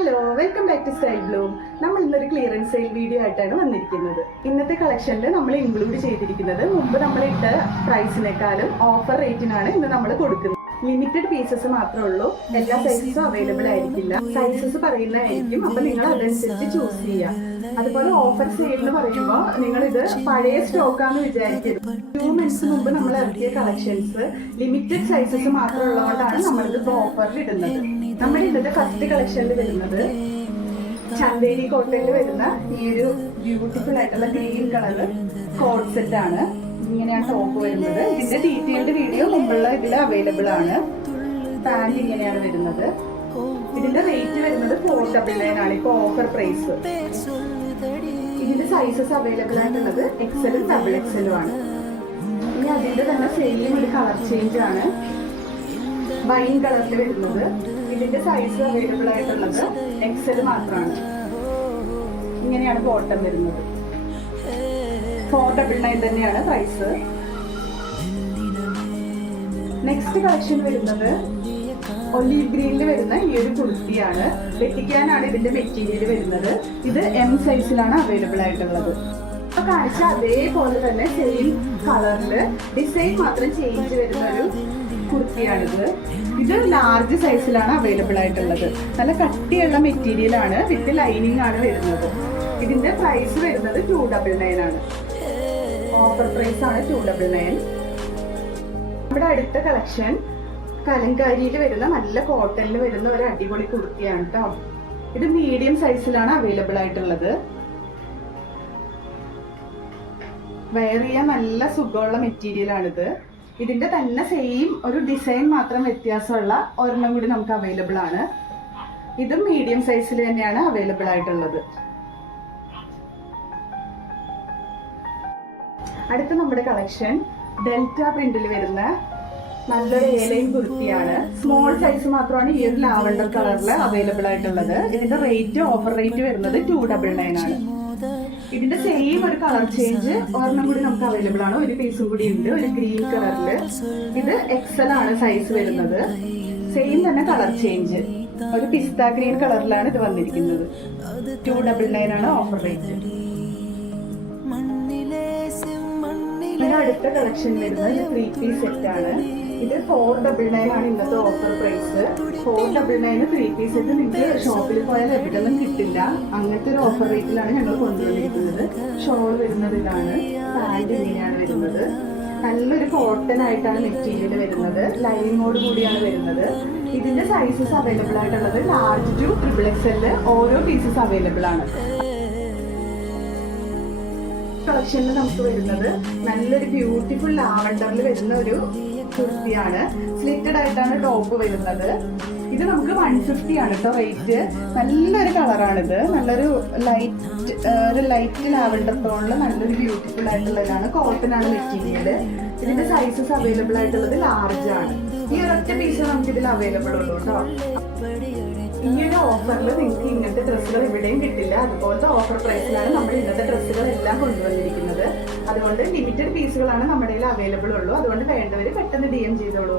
Hello, welcome back to style bloom. നമ്മൾ ഇന്നൊരു clearance sale video ആയിട്ടാണ് വന്നിരിക്കുന്നത്. ഇന്നത്തെ കളക്ഷനിൽ നമ്മൾ ഇൻക്ലൂഡ് ചെയ്തിരിക്കുന്നത് മുമ്പ് നമ്മൾ ഇട്ട പ്രൈസിനേക്കാളും ഓഫർ റേറ്റിനാണ് ഇന്ന് നമ്മൾ കൊടുക്കുന്നത്. ലിമിറ്റഡ് പീസസ് മാത്രമേ ഉള്ളൂ. എല്ലാ സൈസസും അവൈലബിൾ ആയിരിക്കില്ല. സൈസസ് പറയുന്നതായിരിക്കും, അപ്പൊ നിങ്ങൾ അതനുസരിച്ച് ചൂസ് ചെയ്യാം. അതുപോലെ ഓഫർ സെയിൽ എന്ന് പറയുമ്പോൾ നിങ്ങൾ ഇത് പഴയ സ്റ്റോക്കാന്ന് വിചാരിക്കരുത്. 2 months മുമ്പ് നമ്മൾ ഇറക്കിയ കളക്ഷൻസ് ലിമിറ്റഡ് സൈസസ് മാത്രം ഉള്ളതുകൊണ്ടാണ് നമ്മളിത് ഓഫറിൽ ഇടുന്നത്. നമ്മുടെ ഇന്നത്തെ ഫസ്റ്റ് കളക്ഷനിൽ വരുന്നത് ചന്തേരി കോട്ടണിൽ വരുന്ന ഈ ഒരു ബ്യൂട്ടിഫുൾ ആയിട്ടുള്ള ഗ്രീൻ കളർ കോഡ് സെറ്റ് ആണ്. ഇങ്ങനെയാണ് ടോപ്പ് വരുന്നത്. ഇതിന്റെ ഡീറ്റെയിൽഡ് വീഡിയോ മുമ്പുള്ള ഇതിൽ അവൈലബിൾ ആണ്. പാന്റ് ഇങ്ങനെയാണ് വരുന്നത്. ഇതിന്റെ റേറ്റ് വരുന്നത് 499 ആണ് ഇപ്പൊ ഓഫർ പ്രൈസ്. ഇതിന്റെ സൈസസ് അവൈലബിൾ ആയിട്ടുള്ളത് എക്സലും ഡബിൾ എക്സലും ആണ്. ഇനി അതിന്റെ തന്നെ സെയിം ഒരു കളർ ചേഞ്ച് ആണ്, വൈൻ കളറിൽ വരുന്നത്. ഇതിന്റെ സൈസ് അവൈലബിൾ ആയിട്ടുള്ളത് എക്സൽ മാത്രമാണ്. ഇങ്ങനെയാണ് ബോട്ടം വരുന്നത്. 499 തന്നെയാണ് പ്രൈസ്. നെക്സ്റ്റ് കളക്ഷൻ വരുന്നത് ഒലീവ് ഗ്രീനിൽ വരുന്ന ഈ ഒരു കുർത്തിയാണ്. വെട്ടിക്കാനാണ് ഇതിന്റെ മെറ്റീരിയൽ വരുന്നത്. ഇത് M സൈസിലാണ് അവൈലബിൾ ആയിട്ടുള്ളത്. ഇപ്പൊ കാണിച്ച അതേപോലെ തന്നെ സെയിം കളറില് ഡിസൈൻ മാത്രം ചേഞ്ച് വരുന്ന ഒരു കുർത്തിയാണിത്. ഇത് ലാർജ് സൈസിലാണ് അവൈലബിൾ ആയിട്ടുള്ളത്. നല്ല കട്ടിയുള്ള മെറ്റീരിയൽ ആണ്, വിത്ത് ലൈനിങ് ആണ് വരുന്നത്. ഇതിന്റെ പ്രൈസ് വരുന്നത് 299 ആണ്. ഓഫർ പ്രൈസ് ആണ് 299. നമ്മുടെ അടുത്ത കളക്ഷൻ കലങ്കാരിയിൽ വരുന്ന നല്ല കോട്ടണിൽ വരുന്ന ഒരു അടിപൊളി കുർത്തിയാണ് കേട്ടോ. ഇത് മീഡിയം സൈസിലാണ് അവൈലബിൾ ആയിട്ടുള്ളത്. വെയർ ചെയ്യാൻ നല്ല സുഖമുള്ള മെറ്റീരിയൽ ആണിത്. ഇതിന്റെ തന്നെ സെയിം ഒരു ഡിസൈൻ മാത്രം വ്യത്യാസമുള്ള ഒരെണ്ണം കൂടി നമുക്ക് അവൈലബിൾ ആണ്. ഇതും മീഡിയം സൈസിൽ തന്നെയാണ് അവൈലബിൾ ആയിട്ടുള്ളത്. അടുത്ത നമ്മുടെ കളക്ഷൻ ഡെൽറ്റ പ്രിന്റിൽ വരുന്ന നല്ലൊരു ഏലൈൻ കുർത്തിയാണ്. സ്മോൾ സൈസ് മാത്രമാണ് ഈ ഒരു ലാവണ്ടർ കളറിൽ അവൈലബിൾ ആയിട്ടുള്ളത്. ഇതിന്റെ റേറ്റ് ഓഫർ റേറ്റ് വരുന്നത് 299 ആണ്. ഇതിന്റെ സെയിം ഒരു കളർ ചേഞ്ച് ഒരെണ്ണം കൂടി നമുക്ക് അവൈലബിൾ ആണ്. ഒരു പീസും കൂടി ഉണ്ട്, ഒരു ഗ്രീൻ കളറില്. ഇത് എക്സൽ ആണ് സൈസ് വരുന്നത്. സെയിം തന്നെ കളർ ചേഞ്ച്, ഒരു പിസ്ത ഗ്രീൻ കളറിലാണ് ഇത് വന്നിരിക്കുന്നത്. 299 ആണ് ഓഫർ റേറ്റ്. അടുത്ത കളക്ഷൻ വരുന്നത് 3 പീസ് സെറ്റ് ആണ്. ഇത് 499 ആണ് ഇന്നത്തെ ഓഫർ പ്രൈസ്. 499 3 പീസ് സെറ്റ് നിങ്ങൾക്ക് ഷോപ്പിൽ പോയാൽ എവിടെയൊന്നും കിട്ടില്ല. അങ്ങനത്തെ ഒരു ഓഫർ റേറ്റിലാണ് ഞങ്ങൾ കൊണ്ടുവന്നിരിക്കുന്നത്. ഷോൾ വരുന്നത് ഇതാണ്, പാന്റ് ഇങ്ങനെയാണ് വരുന്നത്. നല്ലൊരു കോട്ടൺ ആയിട്ടാണ് മെറ്റീരിയൽ വരുന്നത്. ലൈനിങ്ങോട് കൂടിയാണ് വരുന്നത്. ഇതിന്റെ സൈസസ് അവൈലബിൾ ആയിട്ടുള്ളത് ലാർജ് ടു XXL ഓരോ പീസസ് അവൈലബിൾ ആണ്. കളക്ഷനിൽ നമുക്ക് വരുന്നത് നല്ലൊരു ബ്യൂട്ടിഫുൾ ലാവണ്ടറിൽ വരുന്ന ഒരു കുർത്തിയാണ്. സ്ലിറ്റഡ് ആയിട്ടാണ് ടോപ്പ് വരുന്നത്. ഇത് നമുക്ക് 150 ആണ് കേട്ടോ റേറ്റ്. നല്ലൊരു കളറാണിത്. നല്ലൊരു ലൈറ്റ് ലാവണ്ടർ ടോണില് നല്ലൊരു ബ്യൂട്ടിഫുൾ ആയിട്ടുള്ളതാണ്. കോട്ടൺ ആണ് മെറ്റീരിയൽ. ഇതിന്റെ സൈസസ് അവൈലബിൾ ആയിട്ടുള്ളത് ലാർജ് ആണ്. ഈ ഒരൊറ്റ പീസ് നമുക്ക് ഇതിൽ അവൈലബിൾ ഉള്ളൂ കേട്ടോ. ഈ ഒരു ഓഫറിൽ നിങ്ങൾക്ക് ഇങ്ങനത്തെ ഡ്രസ്സുകൾ എവിടെയും കിട്ടില്ല. അതുപോലത്തെ ഓഫർ പ്രൈസിലാണ് നമ്മൾ ഇന്നത്തെ ഡ്രസ്സുകൾ എല്ലാം കൊണ്ടുവന്നിരിക്കുന്നത്. അതുകൊണ്ട് ലിമിറ്റഡ് പീസുകളാണ് നമ്മുടെ കയ്യിൽ അവൈലബിൾ ഉള്ളൂ. അതുകൊണ്ട് വേണ്ടവർ പെട്ടെന്ന് DM ചെയ്തോളൂ.